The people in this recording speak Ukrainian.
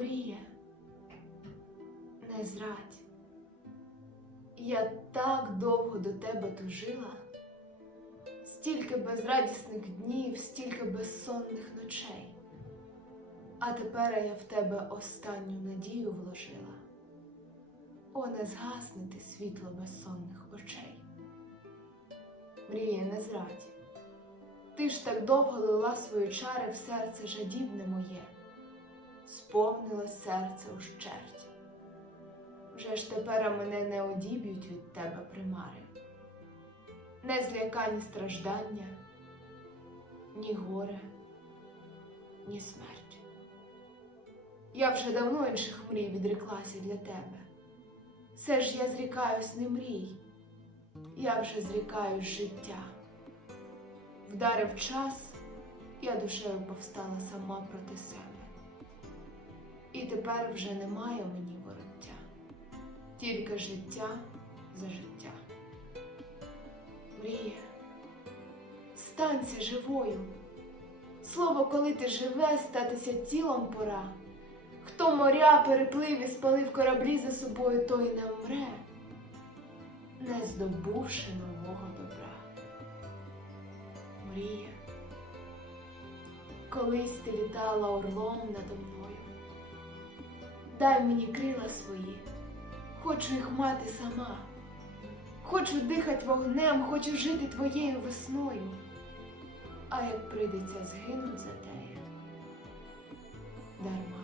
мрія, не зрадь. Я так довго до тебе тужила, стільки безрадісних днів, стільки безсонних ночей, а тепер я в тебе останню надію вложила, о, не згасни ти світло безсонних очей. Мрія, не зрадь, ти ж так довго лила свої чари в серце жадібне моє сповнило серце ущерть. Вже ж тепер мене не одіб'ють від тебе примари, не злякані страждання, ні горе, ні смерть. Я вже давно інших мрій відреклася для тебе. Все ж я зрікаюсь не мрій, я вже зрікаюсь життя. Вдарив час, я душею повстала сама проти себе. І тепер вже немає мені вороття, тільки життя за життя. Мрія, станься живою. Слово, коли ти живе, статися тілом пора. Хто моря переплив і спалив кораблі за собою, той не вмре, не здобувши нового добра. Мрія, колись ти літала орлом надо мною. Дай мені крила свої, хочу їх мати сама. Хочу дихать вогнем, хочу жити твоєю весною. А як прийдеться згинуть за теє, дарма.